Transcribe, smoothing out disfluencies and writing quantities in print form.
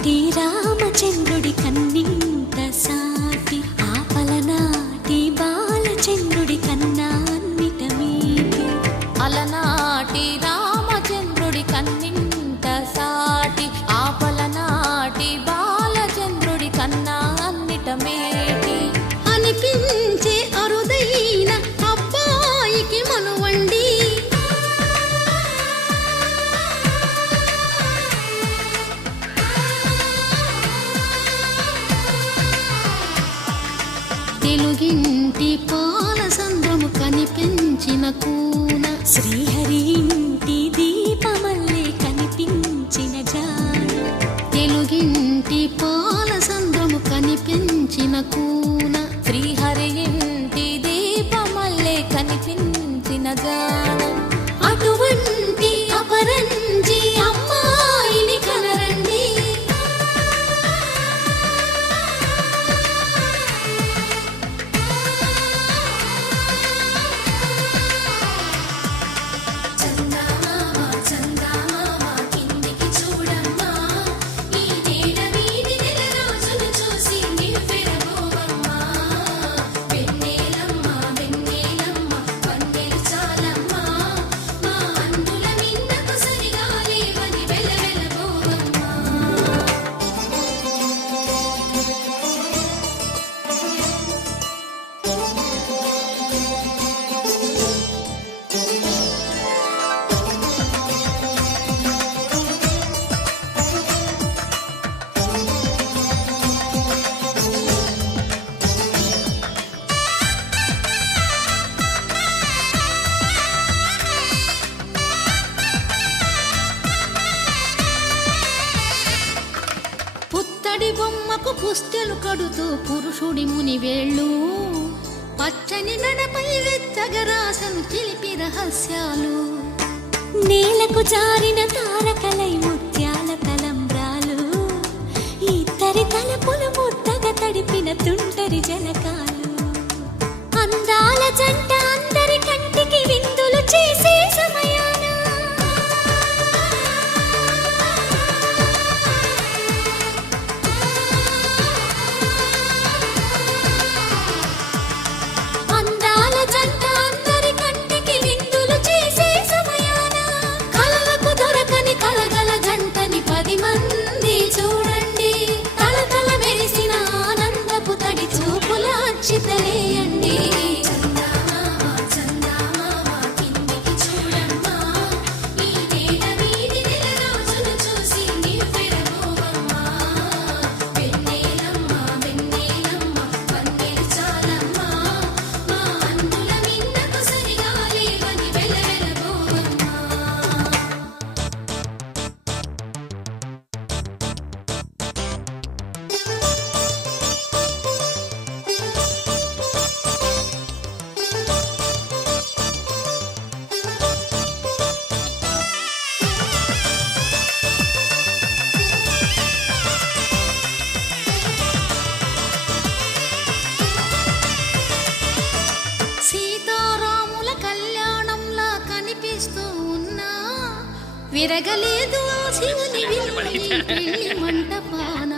అలనాటి రామచంద్రుడి కన్నింత సాటి ఆపలనాటి బాలచంద్రుడి కన్నా అన్నిట మీటి. అలనాటి రామచంద్రుడి కన్నింత సాటి ఆపలనాటి బాలచంద్రుడి కన్నా అన్నిట మేటి. అనిపించే అరుదైన అబ్బాయికి మనువండి తెలుగింటి పాల సంద్రము కనిపించిన కూన శ్రీహరి ఇంటి దీపమల్లే కనిపించిన జాన. తెలుగింటి పాల సంద్రము కనిపించిన కూన శ్రీహరి ఇంటి దీపమల్లే కనిపించిన జానం. అటువంటి అపరంజి అమ్మాయిని కనరండి. చందమామ చందమామ కిందికి చూడమ్మా, ఈ నీడ వీధి నెల రోజులు చూసి నివ్వెరబోవమ్మా. వెన్నెలమ్మ వెన్నెలమ్మ వన్నెలు చాలమ్మా, మా అందుల మిన్నకు సరిగా లేవని వెలవెలబోవమ్మా. పుత్తడి బొమ్మకు పుస్తెలు కడుతూ పురుషుడి ముని వేళ్ళు, పచ్చని మెడపై వెచ్చగరాసను చిలిపి రహస్యాలు. నేలకు జారిన తారకలై ముత్యాల తలంబ్రాలు, ఇద్దరి తలపులు ముద్దగా తడిపిన తుంటరి జలకాలు. అందాల జంట అందరి కంటికి విందులు చేసే సమయాన అందాల జంట అందరి కంటికి విందులు చేసే సమయాన కలలకు దొరకని కలగల జంటని 10 మంది చూడండి. తలతల మెరిసిన ఆనందపు తడి చూపుల అచ్చితలేయండి. చందమామ చందమామ కిందికి చూడమ్మా, ఈ నీడ వీధి నెల రోజులు చూసి నివ్వెరబోవమ్మా. వెన్నెలమ్మ వెన్నెలమ్మ వన్నెలు చాలమ్మా, మా అందుల మిన్నకు సరిగా లేవని వెలవెలబోవమ్మా. సీతారాముల కళ్యాణంలా కనిపిస్తూ ఉన్నా విరగలేదు ఆ శివుని విలువ ఈ పెళ్లి మంటపాన.